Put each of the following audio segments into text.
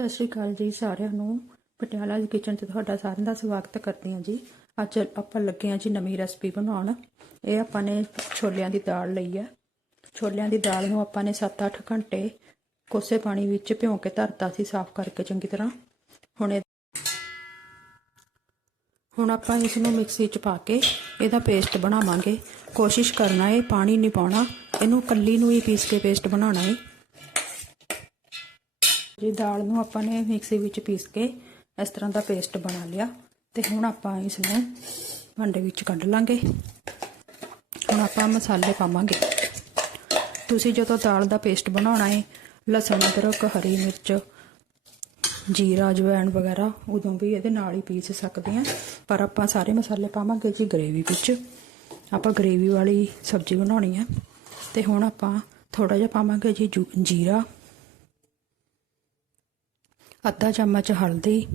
ਸਤਿ ਸ਼੍ਰੀ ਅਕਾਲ ਜੀ ਸਾਰਿਆਂ ਨੂੰ। ਪਟਿਆਲਾ ਦੀ ਕਿਚਨ ਤੇ ਤੁਹਾਡਾ ਸਾਰਿਆਂ ਦਾ ਸਵਾਗਤ ਕਰਦੇ ਹਾਂ ਜੀ। ਅੱਜ ਆਪਾਂ ਲੱਗੇ ਹਾਂ ਜੀ ਨਵੀਂ ਰੈਸਪੀ ਬਣਾਉਣ। ਇਹ ਆਪਾਂ ਨੇ ਛੋਲਿਆਂ ਦੀ ਦਾਲ ਲਈ ਹੈ। ਛੋਲਿਆਂ ਦੀ ਦਾਲ ਨੂੰ ਆਪਾਂ ਨੇ 7-8 ਘੰਟੇ ਕੋਸੇ ਪਾਣੀ ਵਿੱਚ ਭਿਉਂ ਕੇ ਧਰਤਾ ਸੀ ਸਾਫ਼ ਕਰਕੇ ਚੰਗੀ ਤਰ੍ਹਾਂ। ਹੁਣ ਇਹ ਹੁਣ ਆਪਾਂ ਇਸ ਨੂੰ ਮਿਕਸੀ 'ਚ ਪਾ ਕੇ ਇਹਦਾ ਪੇਸਟ ਬਣਾਵਾਂਗੇ। ਕੋਸ਼ਿਸ਼ ਕਰਨਾ ਹੈ ਪਾਣੀ ਨਹੀਂ ਪਾਉਣਾ। ਇਹਨੂੰ ਕੱਲੀ ਨੂੰ ਹੀ ਪੀਸ ਕੇ ਪੇਸਟ ਬਣਾਉਣਾ ਹੈ। ਜੀ, ਦਾਲ ਨੂੰ ਆਪਾਂ ਨੇ ਮਿਕਸੀ ਵਿੱਚ ਪੀਸ ਕੇ ਇਸ ਤਰ੍ਹਾਂ ਦਾ ਪੇਸਟ ਬਣਾ ਲਿਆ ਤੇ ਹੁਣ ਆਪਾਂ ਇਸ ਨੂੰ ਭਾਂਡੇ ਵਿੱਚ ਕੱਢ ਲਾਂਗੇ। ਹੁਣ ਆਪਾਂ ਮਸਾਲੇ ਪਾਵਾਂਗੇ। ਤੁਸੀਂ ਜਦੋਂ ਦਾਲ ਦਾ ਪੇਸਟ ਬਣਾਉਣਾ ਹੈ ਲਸਣ, ਅਦਰਕ, ਹਰੀ ਮਿਰਚ, ਜੀਰਾ ਜਵੈਣ ਵਗੈਰਾ, ਉਦੋਂ ਵੀ ਇਹਦੇ ਨਾਲ ਹੀ ਪੀਸ ਸਕਦੇ ਆ ਪਰ ਆਪਾਂ ਸਾਰੇ ਮਸਾਲੇ ਪਾਵਾਂਗੇ ਜੀ ਗ੍ਰੇਵੀ ਵਿੱਚ। ਆਪਾਂ ਗ੍ਰੇਵੀ ਵਾਲੀ ਸਬਜ਼ੀ ਬਣਾਉਣੀ ਹੈ ਤੇ ਹੁਣ ਆਪਾਂ ਥੋੜਾ ਜਿਹਾ ਪਾਵਾਂਗੇ ਜੀ ਜੂ- ਜੀਰਾ। ਅੱਧਾ ਚਮਚ ਹਲਦੀ,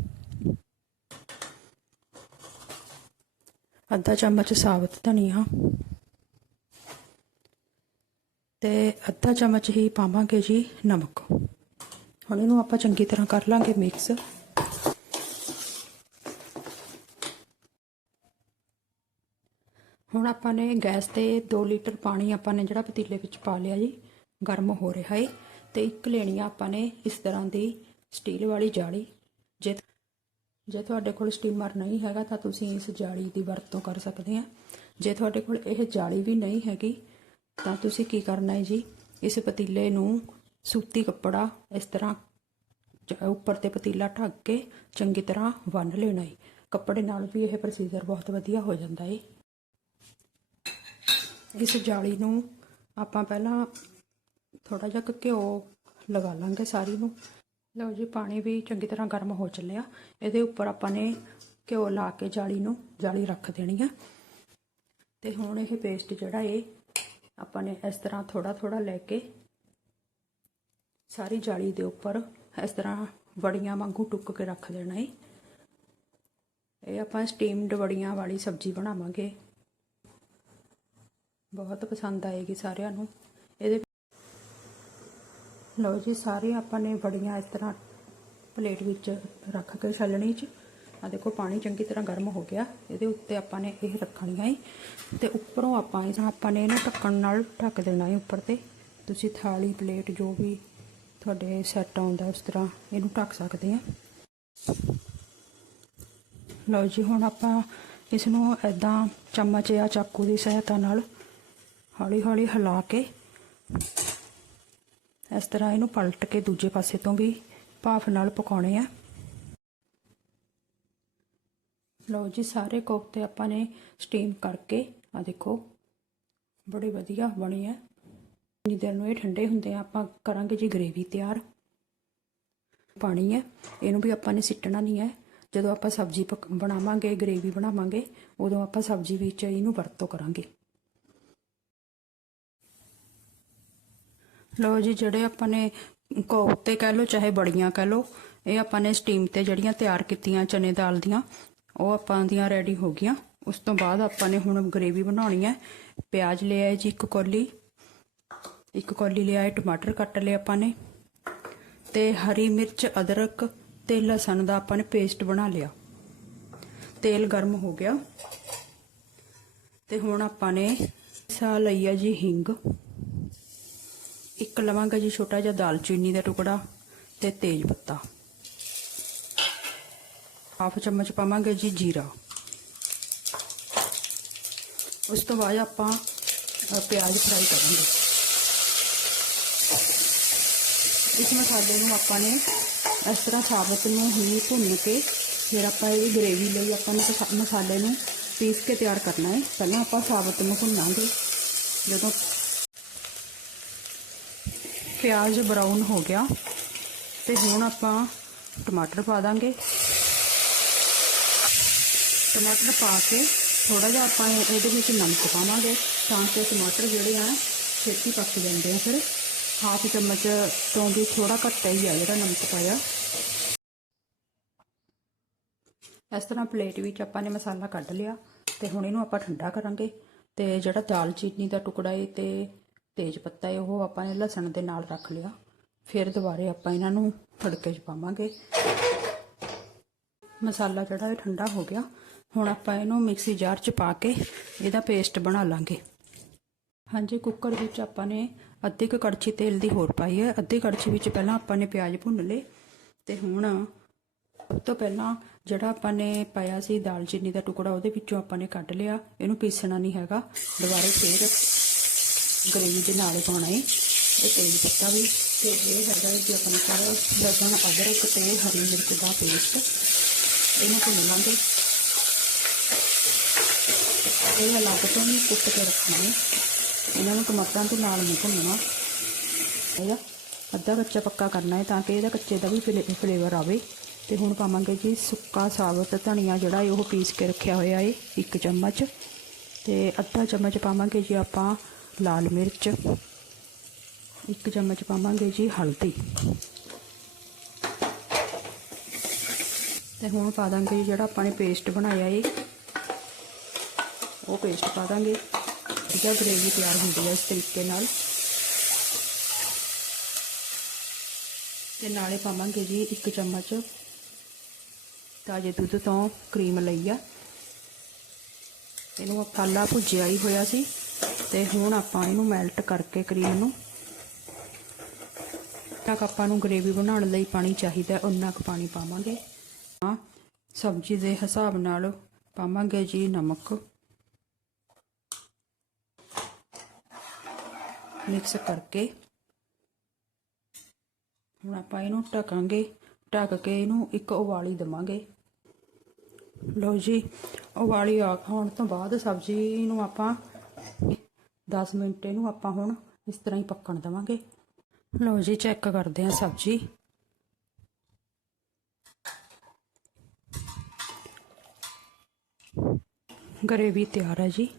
ਅੱਧਾ ਚਮਚ ਸਾਬਤ ਧਨੀਆ ਤੇ ਅੱਧਾ ਚਮਚ ਹੀ ਪਾਵਾਂਗੇ ਜੀ ਨਮਕ। ਹੁਣ ਇਹਨੂੰ ਆਪਾਂ ਚੰਗੀ ਤਰ੍ਹਾਂ ਕਰ ਲਾਂਗੇ ਮਿਕਸ। ਹੁਣ ਆਪਾਂ ਨੇ ਗੈਸ ਤੇ 2 ਲੀਟਰ ਪਾਣੀ ਆਪਾਂ ਨੇ ਜਿਹੜਾ ਪਤੀਲੇ ਵਿੱਚ ਪਾ ਲਿਆ ਜੀ, ਗਰਮ ਹੋ ਰਿਹਾ ਹੈ ਤੇ ਇੱਕ ਲੈਣੀ ਆ ਆਪਾਂ ਨੇ ਇਸ ਤਰ੍ਹਾਂ ਦੀ ਸਟੀਲ ਵਾਲੀ ਜਾਲੀ। ਜੇ ਜੇ ਤੁਹਾਡੇ ਕੋਲ ਸਟੀਮਰ ਨਹੀਂ ਹੈਗਾ ਤਾਂ ਤੁਸੀਂ ਇਸ ਜਾਲੀ ਦੀ ਵਰਤੋਂ ਕਰ ਸਕਦੇ ਆ। ਜੇ ਤੁਹਾਡੇ ਕੋਲ ਇਹ ਜਾਲੀ ਵੀ ਨਹੀਂ ਹੈਗੀ ਤਾਂ ਤੁਸੀਂ ਕੀ ਕਰਨਾ ਹੈ ਜੀ? ਇਸ ਪਤੀਲੇ ਨੂੰ ਸੂਤੀ ਕੱਪੜਾ ਇਸ ਤਰ੍ਹਾਂ ਉੱਪਰ ਤੇ ਪਤੀਲਾ ਢੱਕ ਕੇ ਚੰਗੀ ਤਰ੍ਹਾਂ ਬੰਨ ਲੈਣਾ ਹੈ। ਕੱਪੜੇ ਨਾਲ ਵੀ ਇਹ ਪ੍ਰੋਸੀਜਰ ਬਹੁਤ ਵਧੀਆ ਹੋ ਜਾਂਦਾ ਹੈ। ਇਸ ਜਾਲੀ ਨੂੰ ਆਪਾਂ ਪਹਿਲਾਂ ਥੋੜਾ ਜਿਹਾ ਕੁ ਘਿਓ ਲਗਾ ਲਾਂਗੇ ਸਾਰੀ ਨੂੰ। ਲਓ ਜੀ, ਪਾਣੀ ਵੀ ਚੰਗੀ ਤਰ੍ਹਾਂ ਗਰਮ ਹੋ ਚੱਲਿਆ। ਇਹਦੇ ਉੱਪਰ ਆਪਾਂ ਨੇ ਘਿਓ ਲਾ ਕੇ ਜਾਲੀ ਨੂੰ, ਜਾਲੀ ਰੱਖ ਦੇਣੀ ਆ। ਤੇ ਹੁਣ ਇਹ ਪੇਸਟ ਜਿਹੜਾ ਇਹ ਆਪਾਂ ਨੇ ਇਸ ਤਰ੍ਹਾਂ ਥੋੜਾ ਥੋੜਾ ਲੈ ਕੇ ਸਾਰੀ ਜਾਲੀ ਦੇ ਉੱਪਰ ਇਸ ਤਰ੍ਹਾਂ ਵੜੀਆਂ ਵਾਂਗੂ ਟੁੱਕ ਕੇ ਰੱਖ ਦੇਣਾ ਏ। ਇਹ ਆਪਾਂ ਸਟੀਮਡ ਵੜੀਆਂ ਵਾਲੀ ਸਬਜ਼ੀ ਬਣਾਵਾਂਗੇ। ਬਹੁਤ ਪਸੰਦ ਆਏਗੀ ਸਾਰਿਆਂ ਨੂੰ। ਲਓ ਜੀ, ਸਾਰੇ ਆਪਾਂ ਨੇ ਬੜੀਆਂ ਇਸ ਤਰ੍ਹਾਂ ਪਲੇਟ ਵਿੱਚ ਰੱਖ ਕੇ ਛਲਣੀ 'ਚ ਆ ਦੇਖੋ, ਪਾਣੀ ਚੰਗੀ ਤਰ੍ਹਾਂ ਗਰਮ ਹੋ ਗਿਆ। ਇਹਦੇ ਉੱਤੇ ਆਪਾਂ ਨੇ ਇਹ ਰੱਖਣੀਆਂ ਹੈ ਤੇ ਉੱਪਰੋਂ ਆਪਾਂ ਇਸ ਆਪਾਂ ਨੇ ਇਹਨੂੰ ਢੱਕਣ ਨਾਲ ਢੱਕ ਦੇਣਾ ਹੈ ਉੱਪਰ ਤੇ। ਤੁਸੀਂ ਥਾਲੀ, ਪਲੇਟ, ਜੋ ਵੀ ਤੁਹਾਡੇ ਸੈੱਟ ਆਉਂਦਾ ਉਸ ਤਰ੍ਹਾਂ ਇਹਨੂੰ ਢੱਕ ਸਕਦੇ ਆ। ਲਓ ਜੀ, ਹੁਣ ਆਪਾਂ ਇਸ ਨੂੰ ਐਦਾਂ ਚਮਚ ਜਾਂ ਚਾਕੂ ਦੀ ਸਹਾਇਤਾ ਨਾਲ ਹੌਲੀ ਹੌਲੀ ਹਿਲਾ ਕੇ ਇਸ ਤਰ੍ਹਾਂ ਇਹਨੂੰ ਪਲਟ ਕੇ ਦੂਜੇ ਪਾਸੇ ਤੋਂ ਵੀ ਭਾਫ ਨਾਲ ਪਕਾਉਣੇ ਆ। ਲਓ ਜੀ, ਸਾਰੇ ਕੋਫਤੇ ਆਪਾਂ ਨੇ ਸਟੀਮ ਕਰਕੇ ਆ ਦੇਖੋ, ਬੜੇ ਵਧੀਆ ਬਣੇ ਆ। ਜਿੰਨੀ ਦੇਰ ਨੂੰ ਇਹ ਠੰਡੇ ਹੁੰਦੇ ਆ, ਆਪਾਂ ਕਰਾਂਗੇ ਜੀ ਗ੍ਰੇਵੀ ਤਿਆਰ। ਪਾਣੀ ਹੈ ਇਹਨੂੰ ਵੀ ਆਪਾਂ ਨੇ ਸਿੱਟਣਾ ਨਹੀਂ ਹੈ ਜਦੋਂ ਆਪਾਂ ਸਬਜ਼ੀ ਪਕ- ਬਣਾਵਾਂਗੇ, ਗ੍ਰੇਵੀ ਬਣਾਵਾਂਗੇ, ਉਦੋਂ ਆਪਾਂ ਸਬਜ਼ੀ ਵਿੱਚ ਇਹਨੂੰ ਵਰਤੋਂ ਕਰਾਂਗੇ। ਲਓ ਜੀ, ਜਿਹੜੇ ਆਪਾਂ ਨੇ ਕੋਫਤੇ ਕਹਿ ਲਓ, ਚਾਹੇ ਬੜੀਆਂ ਕਹਿ ਲਓ, ਇਹ ਆਪਾਂ ਨੇ ਸਟੀਮ ਤੇ ਜਿਹੜੀਆਂ ਤਿਆਰ ਕੀਤੀਆਂ ਚਨੇ ਦਾਲ ਦੀਆਂ, ਉਹ ਆਪਾਂ ਦੀਆਂ ਰੈਡੀ ਹੋ ਗਈਆਂ। ਉਸ ਤੋਂ ਬਾਅਦ ਆਪਾਂ ਨੇ ਹੁਣ ਗ੍ਰੇਵੀ ਬਣਾਉਣੀ ਹੈ। ਪਿਆਜ਼ ਲਿਆ ਹੈ ਜੀ ਇੱਕ ਕੌਲੀ। ਇੱਕ ਕੌਲੀ ਲਿਆ ਹੈ ਟਮਾਟਰ ਕੱਟ ਲਏ ਆਪਾਂ ਨੇ। ਤੇ ਹਰੀ ਮਿਰਚ, ਅਦਰਕ ਤੇ ਲਸਣ ਦਾ ਆਪਾਂ ਨੇ ਪੇਸਟ ਬਣਾ ਲਿਆ। ਤੇਲ ਗਰਮ ਹੋ ਗਿਆ। ਤੇ ਹੁਣ ਆਪਾਂ ਨੇ ਸਾ ਲਈ ਹੈ ਜੀ ਹਿੰਗ। ਇੱਕ ਲਵਾਂਗਾ ਜੀ ਛੋਟਾ ਜਿਹਾ ਦਾਲਚੀਨੀ ਦਾ ਟੁਕੜਾ ਤੇ ਤੇਜ ਪੱਤਾ। ਹਾਫ ਚਮਚ ਪਾਵਾਂਗੇ ਜੀ ਜੀਰਾ। ਉਸ ਤੋਂ ਬਾਅਦ ਆਪਾਂ ਅ, ਪਿਆਜ਼ ਫਰਾਈ ਕਰਾਂਗੇ। ਇਸ ਮਸਾਲੇ ਨੂੰ ਆਪਾਂ ਨੇ ਇਸ ਤਰ੍ਹਾਂ ਸਾਬਤ ਨੂੰ ਹੀ ਭੁੰਨ ਕੇ ਫਿਰ ਆਪਾਂ ਇਹ ਗ੍ਰੇਵੀ ਲਈ ਆਪਾਂ ਨੇ ਪਸਾ- ਮਸਾਲੇ ਨੂੰ ਪੀਸ ਕੇ ਤਿਆਰ ਕਰਨਾ ਹੈ। ਪਹਿਲਾਂ ਆਪਾਂ ਸਾਬਤ ਨੂੰ ਭੁੰਨਾਂਗੇ। ਜਦੋਂ ਪਿਆਜ਼ ਬਰਾਊਨ ਹੋ ਗਿਆ ਤੇ ਹੁਣ ਆਪਾਂ ਟਮਾਟਰ ਪਾ ਦਾਂਗੇ। ਟਮਾਟਰ ਪਾ ਕੇ ਥੋੜਾ ਜਿਹਾ ਆਪਾਂ ਇਹਦੇ ਵਿੱਚ ਨਮਕ ਪਾਵਾਂਗੇ ਤਾਂ ਕਿ ਟਮਾਟਰ ਜਿਹੜੇ ਆ ਛੇਤੀ ਪੱਕ ਜਾਂਦੇ ਆ ਫਿਰ। ਹਾਫ ਚਮਚ ਤੋਂ ਵੀ ਥੋੜਾ ਘੱਟ ਹੀ ਆ ਜਿਹੜਾ ਨਮਕ ਪਾਇਆ। ਇਸ ਤਰ੍ਹਾਂ ਪਲੇਟ ਵਿੱਚ ਆਪਾਂ ਨੇ ਮਸਾਲਾ ਕੱਢ ਲਿਆ ਤੇ ਹੁਣ ਇਹਨੂੰ ਆਪਾਂ ਠੰਡਾ ਕਰਾਂਗੇ ਤੇ ਜਿਹੜਾ ਦਾਲਚੀਨੀ ਦਾ ਟੁਕੜਾ ਹੈ ਤੇ ਤੇਜ ਪੱਤਾ ਹੈ, ਉਹ ਆਪਾਂ ਨੇ ਲਸਣ ਦੇ ਨਾਲ ਰੱਖ ਲਿਆ। ਫਿਰ ਦੁਬਾਰੇ ਆਪਾਂ ਇਹਨਾਂ ਨੂੰ ਤੜਕੇ 'ਚ ਪਾਵਾਂਗੇ। ਮਸਾਲਾ ਜਿਹੜਾ ਇਹ ਠੰਡਾ ਹੋ ਗਿਆ। ਹੁਣ ਆਪਾਂ ਇਹਨੂੰ ਮਿਕਸੀ ਜਾਰ 'ਚ ਪਾ ਕੇ ਇਹਦਾ ਪੇਸਟ ਬਣਾ ਲਾਂਗੇ। ਹਾਂਜੀ, ਕੁੱਕਰ ਵਿੱਚ ਆਪਾਂ ਨੇ ਅੱਧੀ ਕੁ ਕੜਛੀ ਤੇਲ ਦੀ ਹੋਰ ਪਾਈ ਹੈ। ਅੱਧੀ ਕੜਛੀ ਵਿੱਚ ਪਹਿਲਾਂ ਆਪਾਂ ਨੇ ਪਿਆਜ਼ ਭੁੰਨ ਲਏ। ਤੇ ਹੁਣ ਸਭ ਤੋਂ ਪਹਿਲਾਂ ਜਿਹੜਾ ਆਪਾਂ ਨੇ ਪਾਇਆ ਸੀ ਦਾਲਚੀਨੀ ਦਾ ਟੁਕੜਾ, ਉਹਦੇ ਵਿੱਚੋਂ ਆਪਾਂ ਨੇ ਕੱਢ ਲਿਆ। ਇਹਨੂੰ ਪੀਸਣਾ ਨਹੀਂ ਹੈਗਾ। ਦੁਬਾਰੇ ਫੇਰ ਗਰੇਵੀ ਦੇ ਨਾਲ ਹੀ ਪਾਉਣਾ ਹੈ ਇਹ ਤੇਜ਼ ਪੱਤਾ ਵੀ। ਤੇ ਇਹ ਹੈਗਾ ਹੈ ਕਿ ਆਪਣਾ ਸਾਰਾ ਲਸਣ, ਅਦਰਕ ਤੇ ਹਰੀ ਮਿਰਚ ਦਾ ਪੇਸਟ ਇਹਨਾਂ ਭੁੰਨ ਮਿਲਾਂਗੇ ਇਹ ਅਲੱਗ ਤੋਂ ਨਹੀਂ ਕੁੱਟ ਕੇ ਰੱਖਣਾ ਹੈ ਇਹਨਾਂ ਨੂੰ ਟਮਾਟਰਾਂ ਦੇ ਨਾਲ ਨਹੀਂ ਭੁੰਨਣਾ। ਇਹਦਾ ਅੱਧਾ ਕੱਚਾ ਪੱਕਾ ਕਰਨਾ ਹੈ ਤਾਂ ਕਿ ਇਹਦਾ ਕੱਚੇ ਦਾ ਵੀ ਫਲੇਵਰ ਆਵੇ। ਤੇ ਹੁਣ ਪਾਵਾਂਗੇ ਜੀ ਸੁੱਕਾ ਸਾਬਤ ਧਨੀਆ ਜਿਹੜਾ ਹੈ ਉਹ ਪੀਸ ਕੇ ਰੱਖਿਆ ਹੋਇਆ ਹੈ ਇੱਕ ਚਮਚ। ਤੇ ਅੱਧਾ ਚਮਚ ਪਾਵਾਂਗੇ ਜੀ ਆਪਾਂ ਲਾਲ ਮਿਰਚ, ਇੱਕ ਚਮਚ ਪਾਵਾਂਗੇ ਜੀ ਹਲਦੀ। ਤੇ ਹੁਣ ਪਾ ਦਾਂਗੇ ਜਿਹੜਾ ਆਪਾਂ ਨੇ ਪੇਸਟ ਬਣਾਇਆ ਏ, ਉਹ ਪੇਸਟ ਪਾ ਦਾਂਗੇ। ਜਿਹੜਾ ਗ੍ਰੇਵੀ ਤਿਆਰ ਹੁੰਦੀ ਹੈ ਇਸ ਤਰੀਕੇ ਨਾਲ। ਤੇ ਨਾਲੇ ਪਾਵਾਂਗੇ ਜੀ ਇੱਕ ਚਮਚ ਤਾਜ਼ੇ ਦੁੱਧ ਤੋਂ ਕਰੀਮ ਲਈ ਆ। ਇਹਨੂੰ ਮਸਾਲਾ ਭੁੱਜਿਆ ਹੀ ਹੋਇਆ ਸੀ। ਤੇ ਹੁਣ ਆਪਾਂ ਇਹਨੂੰ ਮੈਲਟ ਕਰਕੇ ਕਰੀਮ ਨੂੰ। ਤੱਕ ਆਪਾਂ ਨੂੰ ਗ੍ਰੇਵੀ ਬਣਾਉਣ ਲਈ ਪਾਣੀ ਚਾਹੀਦਾ ਉਨਾ ਕੁ ਪਾਣੀ ਪਾਵਾਂਗੇ। ਹਾਂ, ਸਬਜ਼ੀ ਦੇ ਹਿਸਾਬ ਨਾਲ ਪਾਵਾਂਗੇ ਜੀ ਨਮਕ। ਮਿਕਸ ਕਰਕੇ। ਹੁਣ ਆਪਾਂ ਇਹਨੂੰ ਢਕਾਂਗੇ। ਢੱਕ ਕੇ ਇਹਨੂੰ ਇੱਕ ਉਬਾਲੀ ਦਵਾਂਗੇ। ਲਓ ਜੀ, ਉਬਾਲੀ ਆ ਹੋਣ ਤੋਂ ਬਾਅਦ ਸਬਜ਼ੀ ਨੂੰ ਆਪਾਂ 10 ਮਿੰਟ ਇਹਨੂੰ ਆਪਾਂ ਹੁਣ ਇਸ ਤਰ੍ਹਾਂ ਹੀ ਪੱਕਣ ਦੇਵਾਂਗੇ। ਲਓ ਜੀ ਚੈੱਕ ਕਰਦੇ ਹਾਂ ਸਬਜ਼ੀ। ਗਰੇਵੀ ਤਿਆਰ ਹੈ ਜੀ।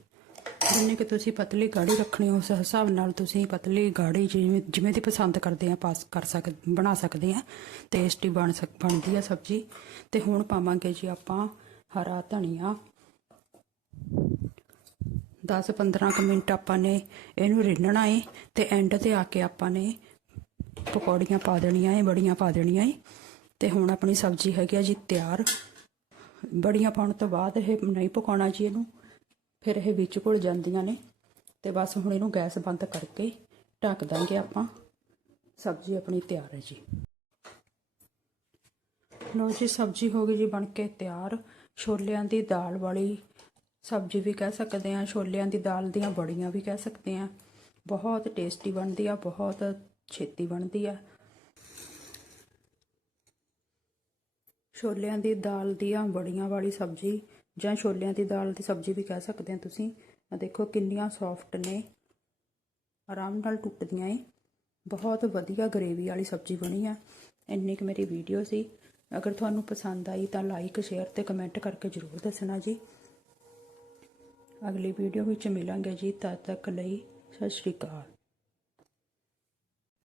ਜਿੰਨੇ ਕਿ ਤੁਸੀਂ ਪਤਲੀ ਗਾੜੀ ਰੱਖਣੀ, ਉਸ ਹਿਸਾਬ ਨਾਲ ਤੁਸੀਂ ਪਤਲੀ ਗਾੜੀ ਜਿਵੇਂ ਜਿਵੇਂ ਦੀ ਪਸੰਦ ਕਰਦੇ ਆ ਪਾਸ ਕਰ ਸਕ, ਬਣਾ ਸਕਦੇ ਆ ਟੇਸਟੀ ਬਣ ਸਕ, ਬਣਦੀ ਆ ਸਬਜ਼ੀ। ਤੇ ਹੁਣ ਪਾਵਾਂਗੇ ਜੀ ਆਪਾਂ ਹਰਾ ਧਨੀਆ। 10-15 ਕੁ ਮਿੰਟ ਆਪਾਂ ਨੇ ਇਹਨੂੰ ਰਿੰਨਣਾ ਏ ਤੇ ਐਂਡ ਤੇ ਆ ਕੇ ਆਪਾਂ ਨੇ ਪਕੌੜੀਆਂ ਪਾ ਦੇਣੀਆਂ ਏ, ਬੜੀਆਂ ਪਾ ਦੇਣੀਆਂ ਏ। ਤੇ ਹੁਣ ਆਪਣੀ ਸਬਜ਼ੀ ਹੈਗੀ ਆ ਜੀ ਤਿਆਰ। ਬੜੀਆਂ ਪਾਉਣ ਤੋਂ ਬਾਅਦ ਇਹ ਨਹੀਂ ਪਕਾਉਣਾ ਜੀ ਇਹਨੂੰ, ਫਿਰ ਇਹ ਵਿੱਚ ਘੁਲ ਜਾਂਦੀਆਂ ਨੇ। ਤੇ ਬਸ ਹੁਣ ਇਹਨੂੰ ਗੈਸ ਬੰਦ ਕਰਕੇ ਢੱਕ ਦਾਂਗੇ ਆਪਾਂ। ਸਬਜ਼ੀ ਆਪਣੀ ਤਿਆਰ ਹੈ ਜੀ। ਲੋ ਜੀ, ਸਬਜ਼ੀ ਹੋ ਗਈ ਜੀ ਬਣ ਕੇ ਤਿਆਰ। ਛੋਲਿਆਂ ਦੀ ਦਾਲ ਵਾਲੀ ਸਬਜ਼ੀ ਵੀ ਕਹਿ ਸਕਦੇ ਆ ਛੋਲਿਆਂ ਦੀ ਦਾਲ ਦੀਆਂ ਬੜੀਆਂ ਵੀ ਕਹਿ ਸਕਦੇ ਆ ਬਹੁਤ ਟੇਸਟੀ ਬਣਦੀ ਆ, ਬਹੁਤ ਛੇਤੀ ਬਣਦੀ ਆ। ਛੋਲਿਆਂ ਦੀ ਦਾਲ ਦੀਆਂ ਬੜੀਆਂ ਵਾਲੀ ਸਬਜ਼ੀ ਜਾਂ ਛੋਲਿਆਂ ਦੀ ਦਾਲ ਦੀ ਸਬਜ਼ੀ ਵੀ ਕਹਿ ਸਕਦੇ ਆ ਤੁਸੀਂ। ਆ ਦੇਖੋ ਕਿੰਨੀਆਂ ਸੌਫਟ ਨੇ। ਆਰਾਮ ਨਾਲ ਟੁੱਟਦੀਆਂ ਏ। ਬਹੁਤ ਵਧੀਆ ਗਰੇਵੀ ਵਾਲੀ ਸਬਜ਼ੀ ਬਣੀ ਆ। ਇੰਨੀ ਕੁ ਮੇਰੀ ਵੀਡੀਓ ਸੀ। ਅਗਰ ਤੁਹਾਨੂੰ ਪਸੰਦ ਆਈ ਤਾਂ ਲਾਈਕ ਸ਼ੇਅਰ ਤੇ ਕਮੈਂਟ ਕਰਕੇ ਜ਼ਰੂਰ ਦੱਸਣਾ ਜੀ। ਅਗਲੀ ਵੀਡੀਓ ਵਿੱਚ ਮਿਲਾਂਗੇ ਜੀ ਤਦ ਤੱਕ ਲਈ ਸਤਿ ਸ਼੍ਰੀ ਅਕਾਲ।